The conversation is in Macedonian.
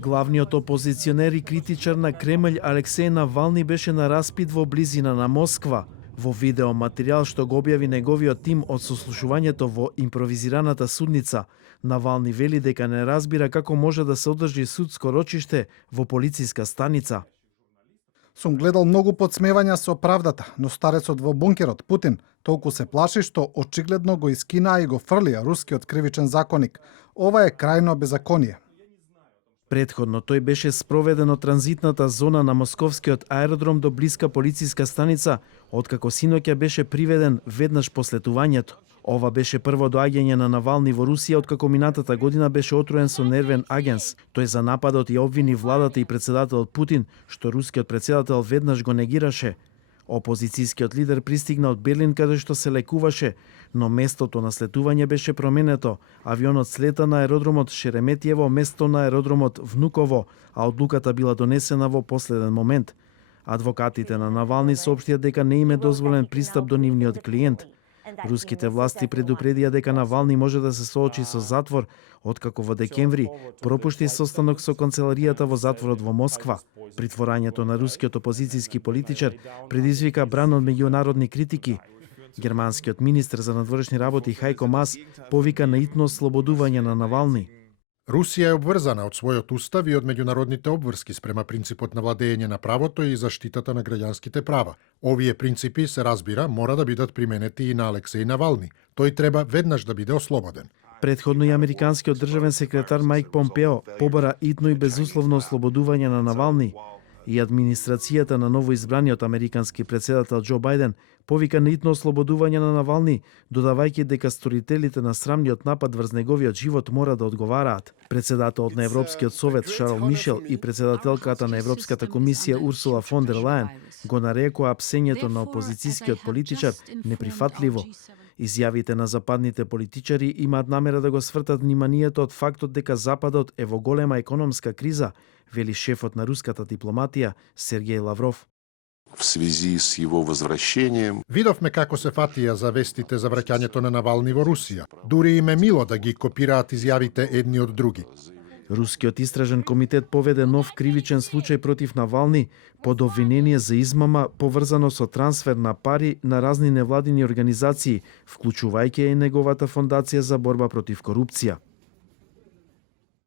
Главниот опозиционер и критичар на Кремљ Алексеј Навални беше на распит во близина на Москва. Во видеоматеријал што го објави неговиот тим од сослушувањето во импровизираната судница, Навални вели дека не разбира како може да се одржи судско рочиште во полициска станица. Сум гледал многу подсмевања со правдата, но старецот во бункерот, Путин, толку се плаши што очигледно го искинаа и го фрлија рускиот кривичен законник. Ова е крајно беззаконие. Претходно тој беше спроведен од транзитната зона на московскиот аеродром до блиска полициска станица, откако синоќа беше приведен веднаш по слетувањето. Ова беше прво доаѓање на Навални во Русија откако минатата година беше отруен со нервен агенс. Тој за нападот и обвини владата и председателот Путин, што рускиот председател веднаш го негираше. Опозицијскиот лидер пристигна од Берлин каде што се лекуваше, но местото на слетување беше променето. Авионот слета на аеродромот Шереметиево место на аеродромот Внуково, а одлуката била донесена во последен момент. Адвокатите на Навални соопштија дека не им е дозволен пристап до нивниот клиент. Руските власти предупредија дека Навални може да се соочи со затвор, откако во декември пропушти состанок со канцеларијата во затворот во Москва. Притворањето на рускиот опозицијски политичар предизвика бран од меѓународни критики. Германскиот министер за надворешни работи Хајко Мас повика на итно ослободување на Навални. Русија е обврзана од својот устав и од меѓународните обврски спрема принципот на владење на правото и заштитата на граѓанските права. Овие принципи, се разбира, мора да бидат применети и на Алексеј Навални. Тој треба веднаш да биде ослободен. Предходно и американскиот државен секретар Мајк Помпео побара итно и безусловно ослободување на Навални. И администрацијата на новоизбраниот американски председател Џо Бајден повика на итно ослободување на Навални, додавајќи дека сторителите на срамниот напад врз неговиот живот мора да одговараат. Председателот на Европскиот совет Шарл Мишел и председателката на Европската комисија Урсула фон дер Лајен го нарекоа апсењето на опозицијскиот политичар неприфатливо. Изјавите на западните политичари имаат намера да го свртат вниманието од фактот дека Западот е во голема економска криза, вели шефот на руската дипломатија Сергеј Лавров. В связи с его возвращением. Видовме како се фатија за вестите за враќањето на Навални во Русија. Дури им е мило да ги копираат изјавите едни од други. Рускиот истражен комитет поведе нов кривичен случај против Навални под обвинение за измама поврзано со трансфер на пари на разни невладини организации, вклучувајќи и неговата фондација за борба против корупција.